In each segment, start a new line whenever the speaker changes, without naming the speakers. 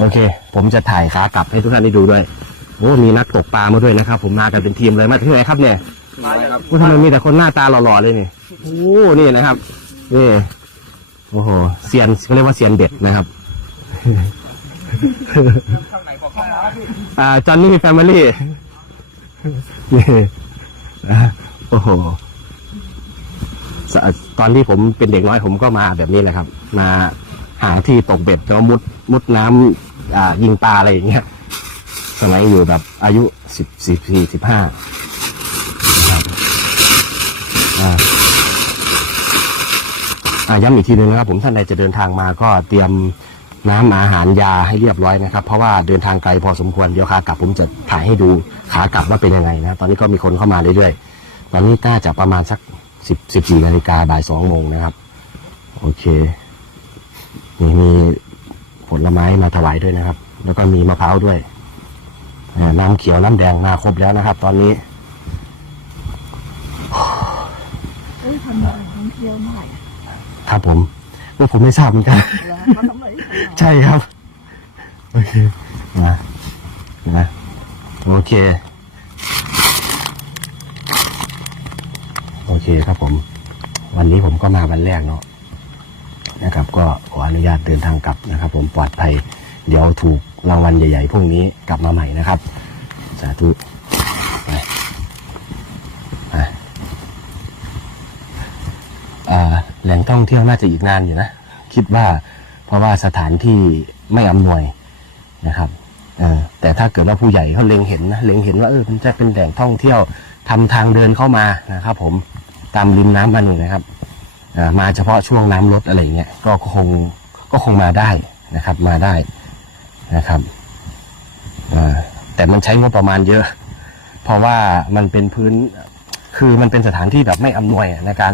โอเค ผมจะถ่ายขากลับให้ทุกท่านได้ดูด้วยโอ้มีนักตกปลามาด้วยนะครับ ผมมากันเป็นทีมเลยมาที่ไหนครับเนี่ย
มาครับ
โอ้ทำไมมีแต่คนหน้าตาหล่อๆเลยนี่โอ้นี่นะครับนี่โอ้โหเซียนเขาเรียกว่าเซียนเด็ดนะครับ
ข้างไหนขอเข้ามาพี่
อ่าจอห์นนี่แฟมิลี่นี่อะโอ้โหสะตอนที่ผมเป็นเด็กน้อยผมก็มาแบบนี้แหละครับ มาหาที่ตกเบ็ดแล้วมุดมุดน้ำ อ่ายิงปลาอะไรอย่างเงี้ยสมัยอยู่แบบอายุสิบสิบสี่สิบห้าย้ำอีกทีนึงนะครับผมท่านใดจะเดินทางมาก็เตรียมน้ำอาหารยาให้เรียบร้อยนะครับ เพราะว่าเดินทางไกลพอสมควรเดี๋ยวขากลับผมจะถ่ายให้ดูขากลับว่าเป็นยังไงนะ ตอนนี้ก็มีคนเข้ามาเรื่อยๆ ตอนนี้น่าจะประมาณสักสิบสิบสี่นาฬิกาบ่ายสองโมงนะครับ โอเค มี ผลไม้มาถวายด้วยนะครับ แล้วก็มีมะพร้าวด้วยอ่าน้ำเขียวน้ำแดงมาครบแล้วนะครับ ตอนนี้
เอ้ยทำอะไรท่องเที่ยวใหม่
ครับผมว่าผมไม่ทราบเหมือนกัน
เหรอเขาทำอะไรทำไม
ใช่ครับ โอเคนะนะโอเค โอเคครับผม วันนี้ผมก็มาวันแรกเนาะ นะครับ ก็ขออนุญาตเดินทางกลับนะครับ ผมปลอดภัย เดี๋ยวถูกรางวัลใหญ่ๆพรุ่งนี้กลับมาใหม่นะครับ สาธุไปแหล่งท่องเที่ยวน่าจะอีกนานอยู่นะ คิดว่าเพราะว่าสถานที่ไม่อำนวยนะครับแต่ถ้าเกิดว่าผู้ใหญ่เขาเล็งเห็นนะเล็งเห็นว่าเออมันจะเป็นแหล่งท่องเที่ยวทำทางเดินเข้ามานะครับ ผมตามริมน้ำมาหนึ่งนะครับ มาเฉพาะช่วงน้ำลดอะไรเงี้ยก็คงก็คงมาได้นะครับ มาได้นะครับแต่มันใช้งบประมาณเยอะ เพราะว่ามันเป็นพื้นคือมันเป็นสถานที่แบบไม่อำนวยในการ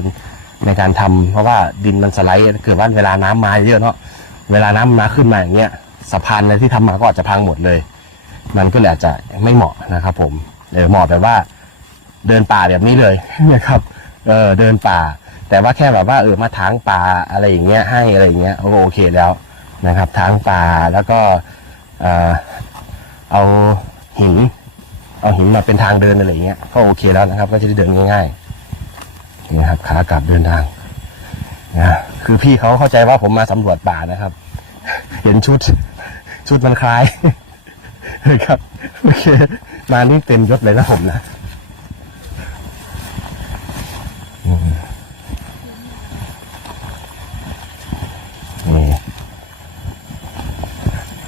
ในการทำเพราะว่าดินมันสไลด์เกิดว่าเวลาน้ำมาเยอะเนาะเวลาน้ำมาขึ้นมาอย่างเงี้ยสะพานอะไรที่ทำมาก็อาจจะพังหมดเลย มันก็เลยอาจจะไม่เหมาะนะครับ ผมเออเหมาะแบบว่าเดินป่าแบบนี้เลยนะครับ เออเดินป่า แต่ว่าแค่แบบว่าเออมาทางป่าอะไรอย่างเงี้ยให้อะไรอย่างเงี้ยโอโอเคแล้วนะครับทางป่าแล้วก็เออเอาหิน เอาหินมาเป็นทางเดินอะไรอย่างเงี้ยก็โอเคแล้วนะครับ ก็จะได้เดินง่ายๆนี่ครับขากลับเดินทางนะคือพี่เขาเข้าใจว่าผมมาสำรวจป่านะครับ เห็นชุดชุดมันคล้ายครับโอเคมานี่เต็มยศเลยนะผมนะอืมนี่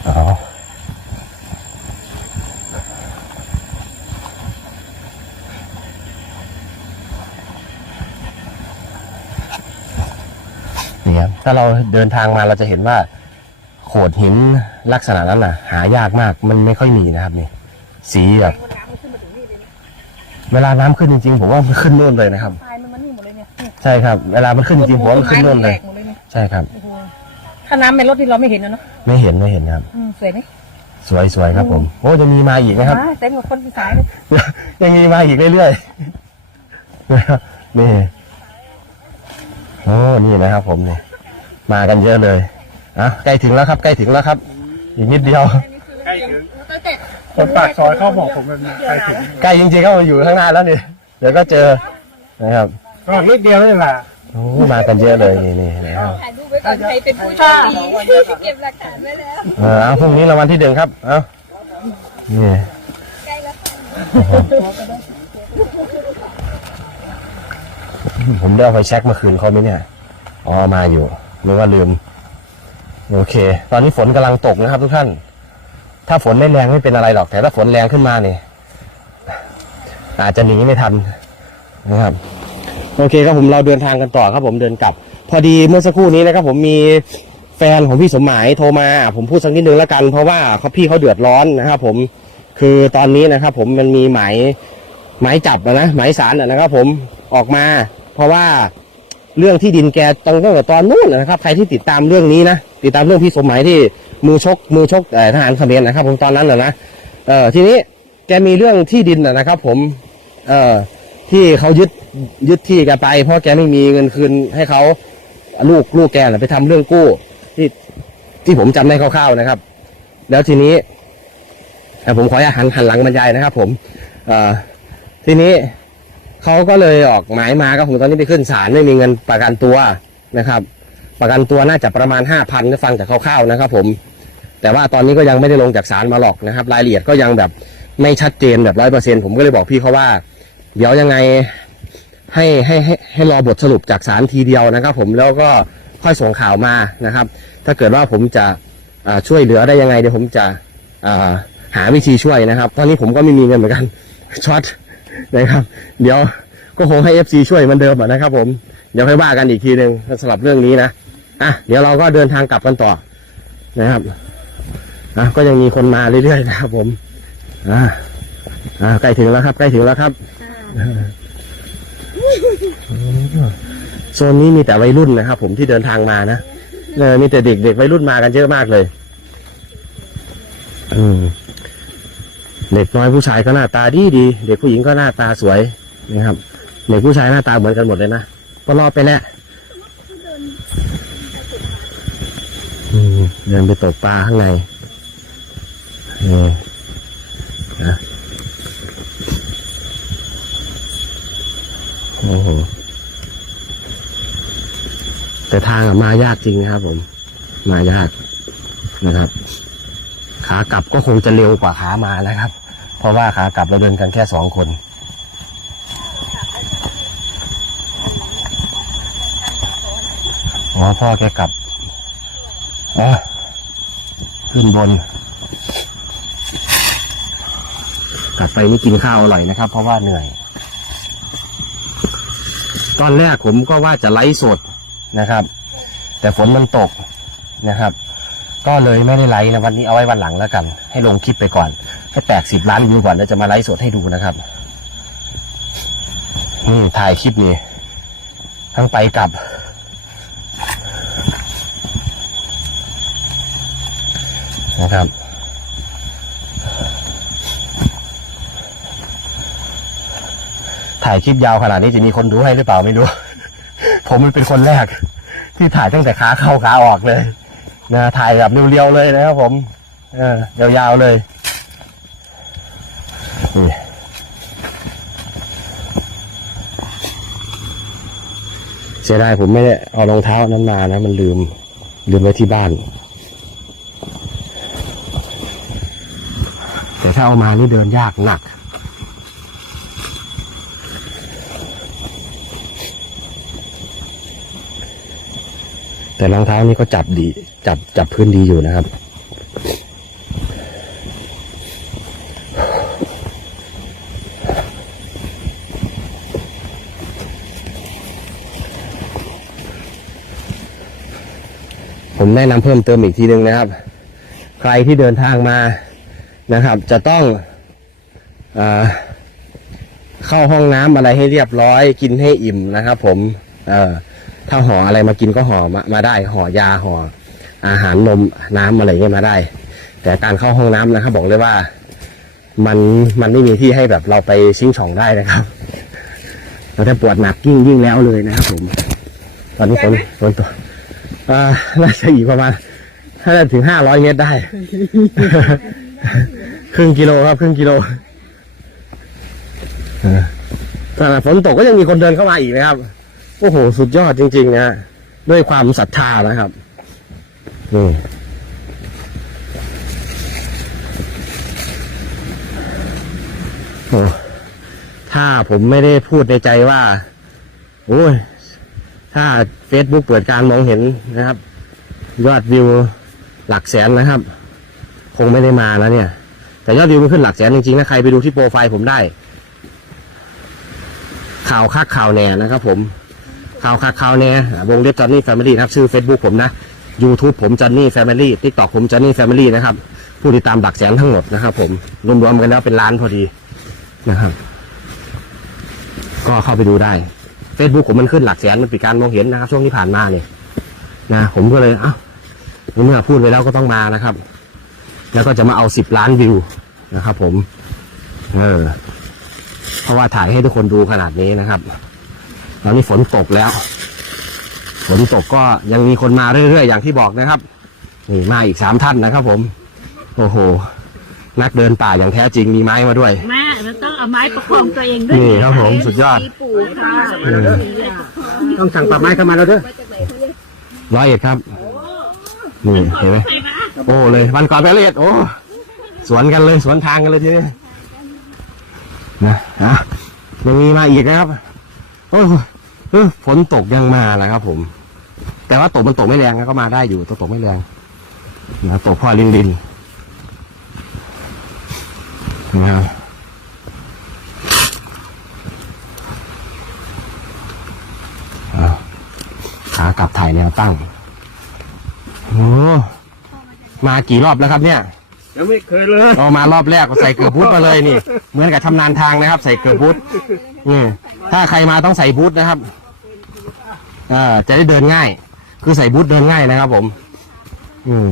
เอา นี่ครับ ถ้าเราเดินทางมาเราจะเห็นว่า โขดหินลักษณะนั้นน่ะ หายากมากมันไม่ค่อยมีนะครับนี่สีแบบเวลาน้ำขึ้นจริงๆผมว่ามันขึ้นโน่นเลยนะครับ
ทรายมันมานี่หมดเลยเนี่ยนี่
ใช่ครับ เวลามันขึ้นจริงๆผมว่ามันขึ้นโน่นเลย
แตกหมดเลยเนี่ย
ใช่ครับ
โอ้โหถ้าน้ำในรถที่เราไม่เห็นนะเนาะ
ไม่เห็นไม่เห็นครับ
อืมสวยไหม
สวยสวยครับ ผมโอ้จะมีมาอีกนะครับ
ว้าเต็มกับคนสายเลย
ยังมีมาอีกเรื่อยๆนะครับนี่โอ้นี่นะครับผมนี่ มากันเยอะเลยอะใกล้ถึงแล้วครับ ใกล้ถึงแล้วครับ อีกนิดเดียว
ใกล้ถึง
ตั้งแต่
คนปากซอยเขาบอกผมแบบนี้ใกล้ถึง
ใกล้จริงๆก็อยู่ข้างหน้าแล้วนี่เดี๋ยวก็เจอนะครับ
ก็นิดเดียวนี่แหละ
โอ้มากันเยอะเลยนี่นี่นะครับ
ถ่ายรูปไว้ก่อนใครเป็นผู้โชคดีเก็บหลักฐานไว้แล้ว
เออเอาพรุ่งนี้รางวัลที่หนึ่งครับเอานี่
ใกล้แล้วค่ะ
ผมได้เอาไปเช็คเมื่อคืนเขาไหมเนี่ยอ๋อมาอยู่ นึกว่าลืม โอเค ตอนนี้ฝนกำลังตกนะครับ ทุกท่าน ถ้าฝนไม่แรงไม่เป็นอะไรหรอก แต่ถ้าฝนแรงขึ้นมาเนี่ยอาจจะหนีไม่ทันนะครับ โอเคครับผมเราเดินทางกันต่อครับผมเดินกลับ พอดีเมื่อสักครู่นี้นะครับ ผมมีแฟนของพี่สมหมายโทรมา ผมพูดสักนิดนึงแล้วกัน เพราะว่าเขาพี่เขาเดือดร้อนนะครับผมคือตอนนี้นะครับ ผมมันมีหมายหมายจับอะนะหมายสารนะครับ ผมออกมา เพราะว่า เรื่องที่ดินแกตั้งแต่ตอนนู้นนะครับ ใครที่ติดตามเรื่องนี้นะติดตามเรื่องพี่สมหมายที่มือชกมือชกทหารเขมรนะครับ ผมตอนนั้นนะนะเออทีนี้แกมีเรื่องที่ดินอะนะครับ ผมเออที่เขายึดยึดที่แกไป เพราะแกไม่มีเงินคืนให้เขาลูกลูกแกนะไปทำเรื่องกู้ ที่ที่ผมจำได้คร่าวๆนะครับ แล้วทีนี้แต่ผมขออนุญาตหันหันหลังบรรยายนะครับ ผมเออทีนี้ เขาก็เลยออกหมายมาก็ผมตอนนี้ไปขึ้นศาลไม่มีเงินประกันตัวนะครับ ประกันตัวน่าจะประมาณห้าพันฟังจากคร่าวๆนะครับ ผม แต่ว่าตอนนี้ก็ยังไม่ได้ลงจากศาลมาหรอกนะครับ รายละเอียดก็ยังแบบไม่ชัดเจนแบบร้อยเปอร์เซ็นผมก็เลยบอกพี่เขาว่า เดี๋ยวยังไงให้ให้ให้ให้รอบทสรุปจากศาลทีเดียวนะครับ ผมแล้วก็ค่อยส่งข่าวมานะครับ ถ้าเกิดว่าผมจะช่วยเหลือได้ยังไงเดี๋ยวผมจะหาวิธีช่วยนะครับ ตอนนี้ผมก็ไม่มีเงินเหมือนกันช็อต นะครับ เดี๋ยวก็คงให้ FC ช่วยเหมือนเดิมอะนะครับ ผมเดี๋ยวค่อยว่ากันอีกทีหนึ่งสำหรับเรื่องนี้นะอะเดี๋ยวเราก็เดินทางกลับกันต่อนะครับอะก็ยังมีคนมาเรื่อยๆนะครับ ผมอ่าอ่าใกล้ถึงแล้วครับ ใกล้ถึงแล้วครับโซนนี้มีแต่วัยรุ่นนะครับ ผมที่เดินทางมานะเออมีแต่เด็กเด็กวัยรุ่นมากันเยอะมากเลย อืม เด็กน้อยผู้ชายก็หน้าตาดีดี เด็กผู้หญิงก็หน้าตาสวยนะครับ เด็กผู้ชายหน้าตาเหมือนกันหมดเลยนะก็รอไปแล้วเดินไปตกปลาข้างในนี่นะโอ้โหแต่ทางมายากจริงนะครับ ผม มายากนะครับ ขากลับก็คงจะเร็วกว่าขามานะครับ เพราะว่าขากลับเราเดินกันแค่สองคน อ๋อพ่อแกกลับ อ๋อ ขึ้นบน กลับไปนี่กินข้าวอร่อยนะครับ เพราะว่าเหนื่อย ตอนแรกผมก็ว่าจะไลฟ์สดนะครับ แต่ฝนมันตกนะครับ ก็เลยไม่ได้ไลฟ์นะวันนี้เอาไว้วันหลังแล้วกัน ให้ลงคลิปไปก่อน ให้แตกสิบล้านวิวก่อนแล้วจะมาไลฟ์สดให้ดูนะครับนี่ถ่ายคลิปนี้ทั้งไปกลับ นะครับถ่ายคลิปยาวขนาดนี้จะมีคนดูให้หรือเปล่าไม่รู้ ผมมันเป็นคนแรก ที่ถ่ายตั้งแต่ขาเข้าขาออกเลย นะถ่ายแบบเรียวๆเลยนะครับผม เออยาวๆเลย นี่เสียดายผมไม่ได้เอารองเท้านั้นมานะ มันลืม ลืมไว้ที่บ้าน แต่ถ้าเอามานี่เดินยากหนักแต่รองเท้านี่ก็จับดี จับจับพื้นดีอยู่นะครับ ผมแนะนำเพิ่มเติมอีกทีหนึ่งนะครับ ใครที่เดินทางมานะครับ จะต้องอเข้าห้องน้ำอะไรให้เรียบร้อยกินให้อิ่มนะครับ ผมเถ้าห่ออะไรมากินก็ห่อมามาได้ห่อยาห่ออาหารนมน้ำอะไรเงี้ยมาได้ แต่การเข้าห้องน้ำนะครับ บอกเลยว่ามันมันไม่มีที่ให้แบบเราไปชิงช่องได้นะครับเราถ้าปวดหนักยิ่งยิ่งแล้วเลยนะครับผม ตอนนี้ฝนฝนตก อ่าน่าจะอีกประมาณถ้าจะถึงห้าร้อยเมตรได้ ครึ่งกิโลครับ ครึ่งกิโลเออขณะฝนตกก็ยังมีคนเดินเข้ามาอีกนะครับ โอ้โห สุดยอดจริง ๆ นะ ด้วยความศรัทธานะครับนี่โอ้ถ้าผมไม่ได้พูดในใจว่า โอ้ย ถ้า Facebook เปิดการมองเห็นนะครับ ยอดวิวหลักแสนนะครับ คงไม่ได้มาแล้วเนี่ย แต่ยอดวิวมันขึ้นหลักแสนจริงๆนะใครไปดูที่โปรไฟล์ผมได้ ข่าวคักข่าวแน่นะครับ ผมข่าวคักข่าวแน่วงเล็บจอนนี่แฟมิลี่นะครับชื่อ Facebook ผมนะ YouTube ผมจอนนี่แฟมิลี่ทิกตอกผมจอนนี่แฟมิลี่นะครับผู้ติดตามหลักแสนทั้งหมดนะครับ ผมรวมๆกันแล้วเป็นล้านพอดีนะครับ ก็เข้าไปดูได้ Facebook ผมมันขึ้นหลักแสนมันปิดการมองเห็นนะครับ ช่วงที่ผ่านมาเนี่ยนะผมก็เลยเอ้าเมื่อพูดไปแล้วก็ต้องมานะครับ แล้วก็จะมาเอาสิบล้านวิวนะครับ ผม เออ เพราะว่าถ่ายให้ทุกคนดูขนาดนี้นะครับ ตอนนี้ฝนตกแล้วฝนตกก็ยังมีคนมาเรื่อยๆอย่างที่บอกนะครับ นี่มาอีกสามท่านนะครับ ผม โอ้โห นักเดินป่าอย่างแท้จริงมีไม้มาด้วย
ม่มันต้อง เอาไม้ประคองตัวเองด้วย
นี่ครับผมสุดยอด
ปู่ค่ะ
อืม
ต้องสั่งปรับไม้เข้ามาแล้วเด้อ
ร้อยเอ็ดครับ นี่เห็นไหมโอ้เลยวันก่อนไปร้อยเอ็ดโอ้สวนกันเลยสวนทางกันเลยทีนี้นะอะยังมีมาอีกนะครับ โอ้เออฝนตกยังมาแหละครับ ผม แต่ว่าตกมันตกไม่แรงนะก็มาได้อยู่ตัวตกไม่แรงนะตกพ่อลิงดินนะครับอะ ขากลับถ่ายแนวตั้งโอ้มากี่รอบแล้วครับเนี่ย
ยังไม่เคยเลย
เอามารอบแรกก็ใส่เกลือบูทมาเลยนี่ เหมือนกับชำนาญทางนะครับ ใส่เกลือบูทนี่ถ้าใครมาต้องใส่บูทนะครับอ่าจะได้เดินง่าย คือใส่บูทเดินง่ายนะครับ ผม อืม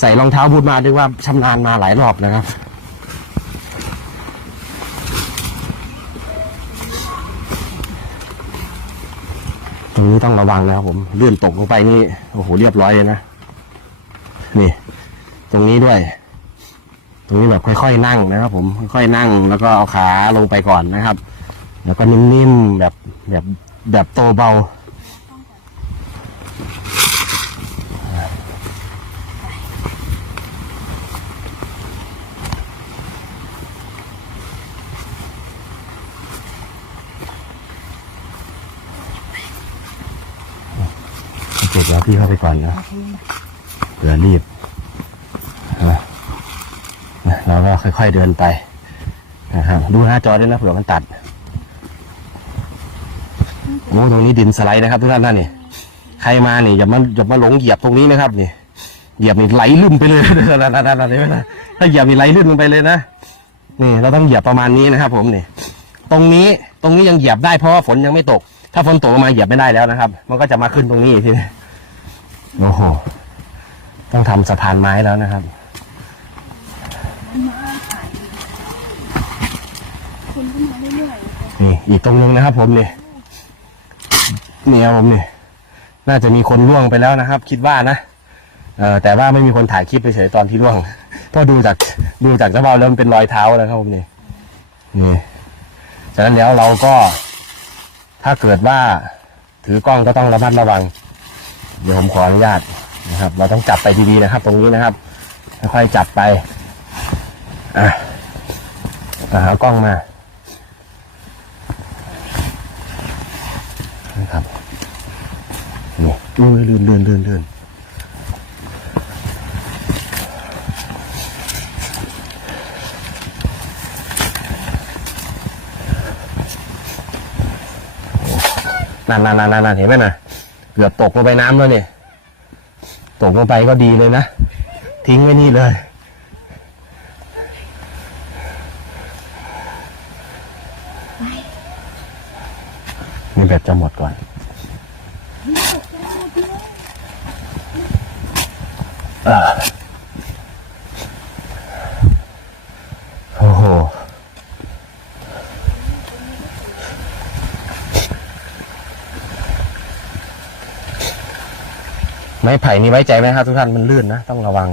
ใส่รองเท้าบูทมาด้วยว่าชำนาญมาหลายรอบนะครับ รงนี้ต้องระวังนะครับผมเลื่อนตกลงไปนี่โอ้โหเรียบร้อยเลยนะนี่ ตรงนี้ด้วย ตรงนี้แบบค่อยๆนั่งนะครับ ผมค่อยๆนั่ง แล้วก็เอาขาลงไปก่อนนะครับ แล้วก็นิ่มๆแบบแบบแบบโตเบา เก็บแล้ว พี่เข้าไปก่อนนะเผื่อรีบนะเราก็ค่อยๆเดินไปนะครับดูหน้าจอด้วยนะเผื่อมันตัดโอ้ตรงนี้ดินสไลด์นะครับทุกท่านนั่นนี่ใครมานี่อย่ามาอย่ามาหลงเหยียบตรงนี้นะครับนี่เหยียบนี่ไหลลื่นไปเลยนั่นนั่นนั่นเห็นไหมนะถ้าเหยียบนี่ไหลลื่นลงไปเลยนะนี่เราต้องเหยียบประมาณนี้นะครับ ผมนี่ตรงนี้ตรงนี้ยังเหยียบได้เพราะว่าฝนยังไม่ตก ถ้าฝนตกมาเหยียบไม่ได้แล้วนะครับ มันก็จะมาขึ้นตรงนี้อีกทีนึง โอ้โห ต้องทำสะพานไม้แล้วนะครับนี่อีกตรงนึงนะครับ ผมนี่นี่ครับผมนี่ น่าจะมีคนล่วงไปแล้วนะครับ คิดว่านะเออแต่ว่าไม่มีคนถ่ายคลิปไปเฉยตอนที่ล่วงเพราะดูจากดูจากเจ้าเบาแล้วมันเป็นรอยเท้านะครับผมนี่นี่ฉะนั้นแล้วเราก็ ถ้าเกิดว่าถือกล้องก็ต้องระมัดระวัง เดี๋ยวผมขออนุญาตนะครับ เราต้องจับไปดีๆนะครับ ตรงนี้นะครับค่อยๆจับไปอะอะเอากล้องมานะครับนี่อุ้ยเลื่อนเลื่อนเลื่อนเลื่อนนั่นนั่นนั่นนั่นเห็นไหมนะ เกือบตกลงไปน้ำแล้วเนี่ย ตกลงไปก็ดีเลยนะ ทิ้งไว้นี่เลย นี่แบบจะหมดก่อนอ่าโอ้โห ไม้ไผ่นี่ไว้ใจไหมครับทุกท่านมันลื่นนะ ต้องระวัง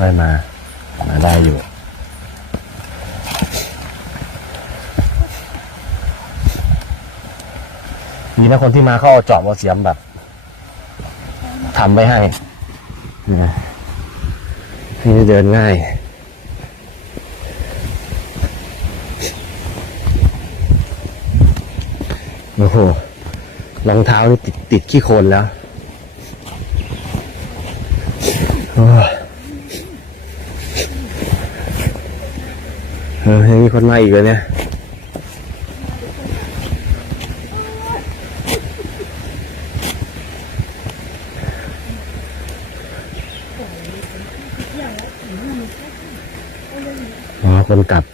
ค่อยๆมา มาได้อยู่มีนะคนที่มาเขาเอาจอบเอาเสียมแบบทำไว้ให้นะที่เดินง่าย โอ้โหรองเท้านี่ติดติดขี้โคลนแล้วเออยังมีคนมาอีกเลยเนี่ยอ๋อคนกลับ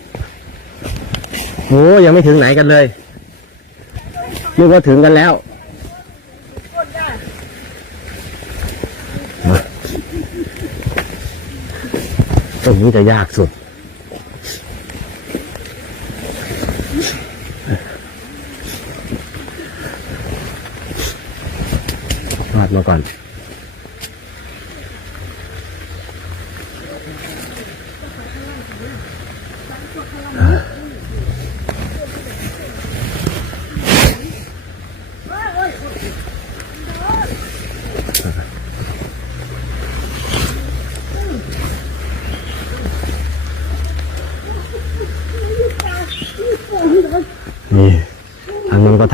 โอ้ยังไม่ถึงไหนกันเลย นึกว่าถึงกันแล้วตรงนี้จะยากสุด วาดมาก่อน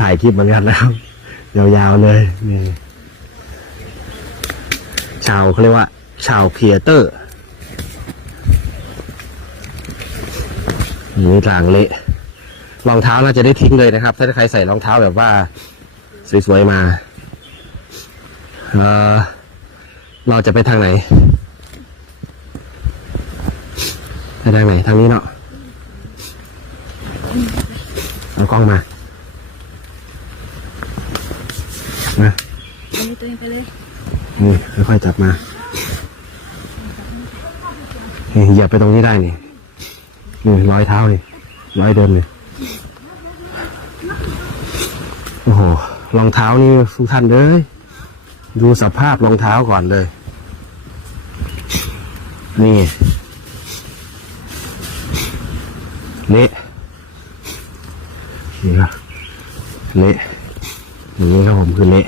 ทายคลิปเหมือนกันนะครับ ยาวๆเลยนี่ชาวเขาเรียกว่า ชาวครีเอเตอร์นี่ทางเละรองเท้าน่าจะได้ทิ้งเลยนะครับ ถ้าใครใส่รองเท้าแบบว่า สวยๆมาเออเราจะไปทางไหนไปทางไหนทางนี้เนาะเอากล้องมา นะ
อันนี้ตัวเองไปเลย
นี่ค่อยๆจับมานี่เหยียบไปตรงนี้ได้นี่นี่รอยเท้านี่รอยเดินนี่โอ้โหรองเท้านี่ทุกท่านเลยดูสภาพรองเท้าก่อนเลย นี่เละนี่ครับเละอย่าง นี้ครับผมคือเละ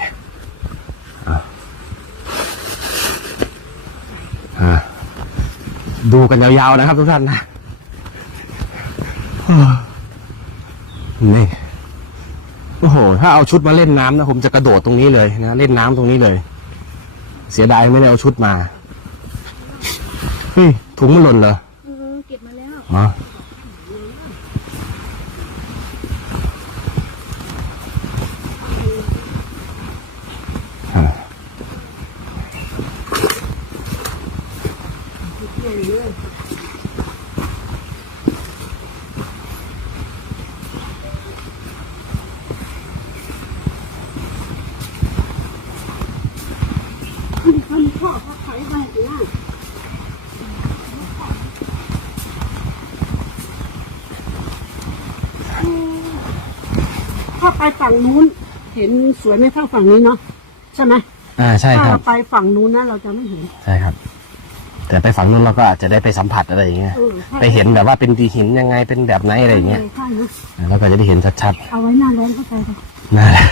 อ่าดูกันยาวๆนะครับทุกท่านนะนี่โอ้โห ถ้าเอาชุดมาเล่นน้ำนะผมจะกระโดดตรงนี้เลยนะเล่นน้ำตรงนี้เลย เสียดายไม่ได้เอาชุดมาเฮ้ยถุงมันหล่นเหรอ
เออเก็บมาแล้ว
มา
ถ้าไปฝั่งนู้น เห็นสวยไม่เท่าฝั่งนี้เนาะใช่ไหม
อ่าใช่
ถ้า
ครั
เรา
บ
ไปฝั่งนู้นนะเราจะไม่เห็น
ใช่ครับ แต่ไปฝั่งนู้นเราก็อาจจะได้ไปสัมผัสอะไรอย่างเงี้ย
เออใช่
ไปเห็นแบบว่าเป็นดีหินยังไงเป็นแบบไหนอะไรอย่างเงี้ย
ใช่นะ
เราก็จะได้เห็นชัด
เอาไว้หน้าร้อนเข้าไปค่ะ
ๆนั่นแหละ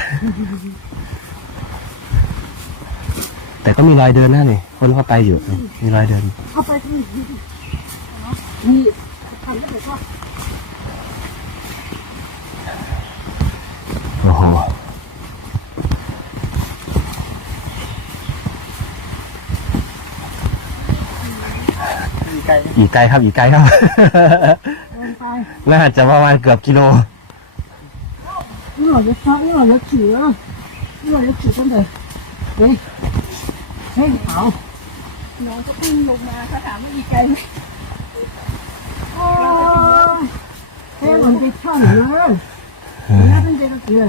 แต่ก็มีรอยเดินนะนี่ คนเข้าไปอยู่ มีรอยเดิน
เข้าไปที่นี่ทำได้เลยก็
โอ้โห อีกไกลครับอีกไกลครับ
เดินไป
น่าจะประมาณเกือบกิโล
นี่หน่อยจะชักนี่หน่อยจะขี่อะนี่หน่อยจะขี่กันเลยเฮ้ยเฮ้ยเอา
น้องจะพุ่งลงมาเขาถามว่าอีกไกลไหม
โอ้ยเฮ้ยมันไปช่อนเลยนี่เป็นเด็กเกลือ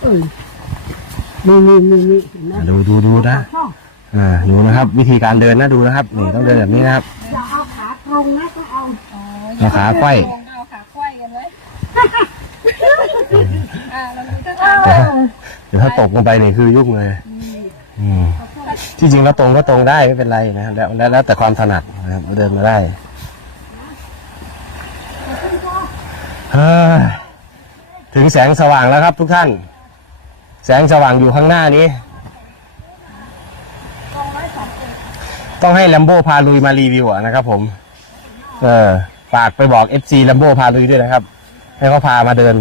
เออนี่นี่นี่นี่เห็นไหม
ดูดูดูนะ
ช่อง
อ่าดูนะครับ วิธีการเดินนะดูนะครับ นี่ต้องเดินแบบนี้นะครับ
อย่าเอาขาตรงนะต้องเอา
เอาขาไขว้
ลงเอาขาไขว้กันไว้อ่าเราดูถ้า
เอ
ทาง
อ
เดี๋ยวถ้าตกลงไปนี่คือยุ่งเลยอืมที่จริงแล้วตรงก็ตรงได้ไม่เป็นไรนะครับแล้วแล้วแล้วแต่ความถนัดนะครับเดินมาได้เฮ้ยถึงแสงสว่างแล้วครับทุกท่าน แสงสว่างอยู่ข้างหน้านี้ ต้องให้ลัมโบพาลุยมารีวิวอะนะครับ ผม เออฝากไปบอก FC ลัมโบพาลุยด้วยนะครับ ให้เขาพามาเดิน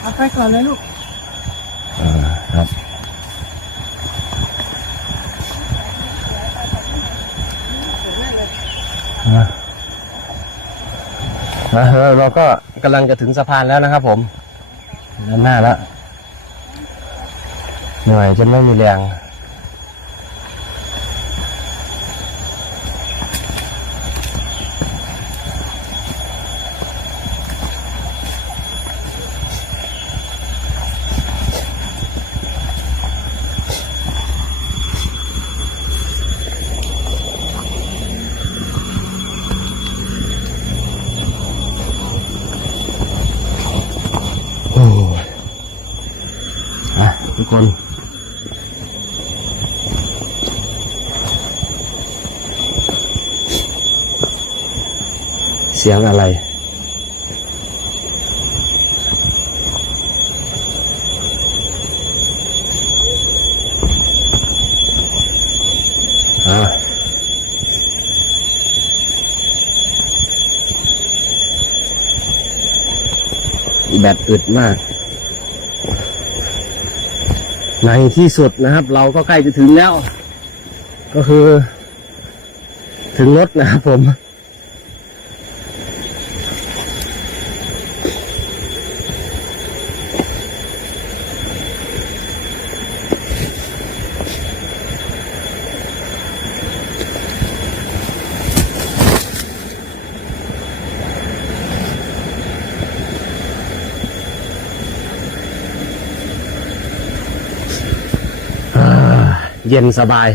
เอาไปก่อนเลยลูก
เออครับนะ นะแล้วเราก็กำลังจะถึงสะพานแล้วนะครับ ผมด้านหน้าแล้วเหนื่อยจนไม่มีแรง สียงอะไร อ่าแบตอึดมาก ในที่สุดนะครับ เราก็ใกล้จะถึงแล้ว ก็คือ ถึงรถนะครับผม เย็นสบาย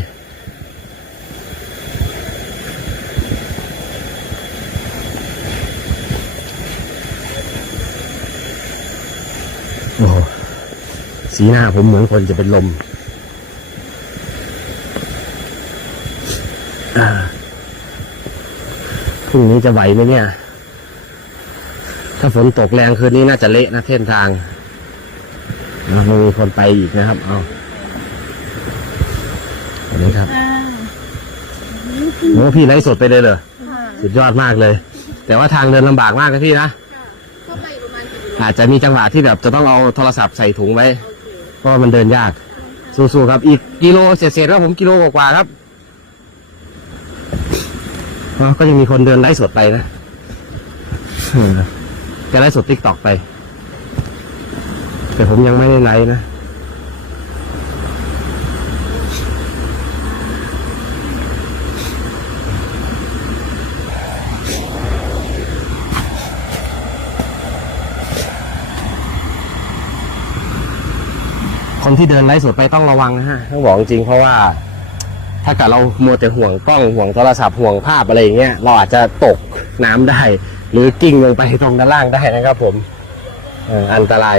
โอ้โหสีหน้าผมเหมือนคนจะเป็นลมอ่าพรุ่งนี้จะไหวไหมเนี่ย ถ้าฝนตกแรงคืนนี้น่าจะเละนะเส้นทางนะไม่มีคนไปอีกนะครับ เอาส วัสดีครับโอ้พี่ไลฟ์สดไปเลยเหรอสุดยอดมากเลย แต่ว่าทางเดินลำบากมากนะพี่นะ
ก็ไปประมาณกี่กิโล
อาจจะมีจังหวะที่แบบจะต้องเอาโทรศัพท์ใส่ถุงไว้เพราะว่ามันเดินยาก สู้ๆครับ อีกกิโลเศษๆแล้วผมกิโลกว่าๆครับอ๋อก็ยังมีคนเดินไลฟ์สดไปนะเออแกไลฟ์สดติ๊กตอกไป แต่ผมยังไม่ได้ไลฟ์นะ คนที่เดินไลฟ์สดไปต้องระวังนะฮะต้องบอกจริงเพราะว่า ถ้าเกิดเรามัวแต่ห่วงกล้องห่วงโทรศัพท์ห่วงภาพอะไรอย่างเงี้ยเราอาจจะตกน้ำได้ หรือกิ้งลงไปตรงด้านล่างได้นะครับ ผมอันตราย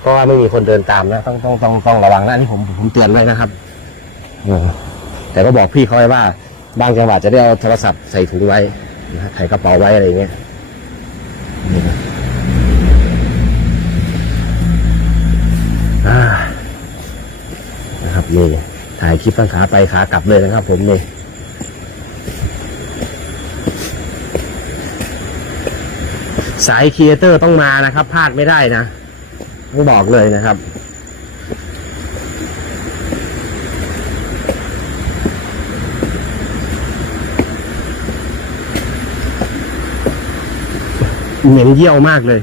เพราะว่าไม่มีคนเดินตามนะต้องต้องต้องต้องระวังนะนี่ผมผมเตือนไว้นะครับแต่ก็บอกพี่เขาไว้ว่า บางจังหวะจะได้เอาโทรศัพท์ใส่ถุงไว้ใส่กระเป๋าไว้อะไรเงี้ยอ่า นี่ถ่ายคลิปตั้งขาไปขากลับเลยนะครับ ผมนี่สายครีเอเตอร์ต้องมานะครับพลาดไม่ได้นะต้องบอกเลยนะครับเหม็นเยี่ยวมากเลย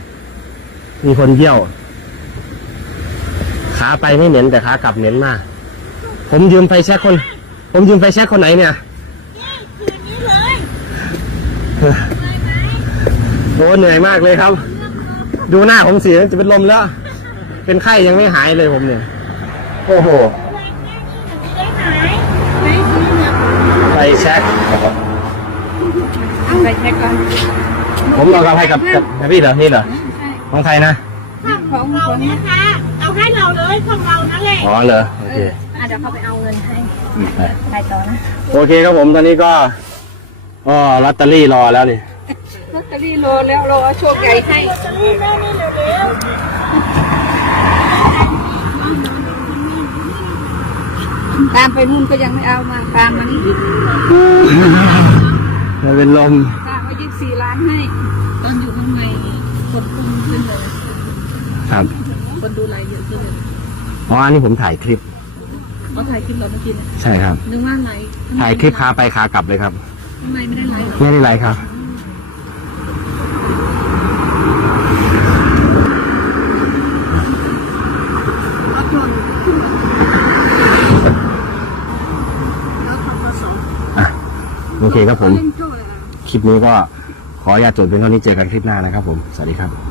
มีคนเยี่ยว ขาไปไม่เหม็นแต่ขากลับเหม็นมาก ผมยืมไฟแช็คคน ผมยืมไฟแช็คคนไหนเนี่ยโอ้เหนื่อยมากเลยครับ ดูหน้าผมเสียจะเป็นลมแล้ว เป็นไข้ยังไม่หายเลยผมเนี่ย โอ้โหไฟแช็ค
เอาไปเช็คก่อน
ผมรอกับใครกับกับกับพี่เหรอ นี่เหรอ ของใครนะ
ของของ
นะคะเอาให้เราเลยของเรานั่นแหละ
อ๋อเหรอ โอเค
อะ เดี๋ยวเขาไปเอาเงินให้
ไป
ไปต่อนะ
โอเคครับผมตอนนี้ก็ก็ลอตเตอรี่รอแล้วนี่
ลอตเตอรี่โลแล้วโลโชคใหญ่ให้ตามไปนู่นก็ยังไม่เอามาตามมานี่
มันเป็นลม
ตามมายี่สี่ล้านให้ตอนอยู่ข้างในคนพุ่งขึ้นเลย
ครับ
คนดูไลน์เยอะขึ้นเลย
อ๋ออันนี้ผมถ่ายคลิป
เขาถ่ายคลิปเราเมื่อกี้เนี่ย
ใช่ครับ
นึกว่าไลฟ์
ถ่ายคลิปขาไปขากลับเลยครับ
ข้างในไม่ได้ไลฟ์หรอ
ไม่ได้ไรครับอะโอเคครับผม
เล่นโชว์เลยอะ
คลิปนี้ก็ขออนุญาตจบเป็นเท่านี้เจอกันคลิปหน้านะครับผม สวัสดีครับ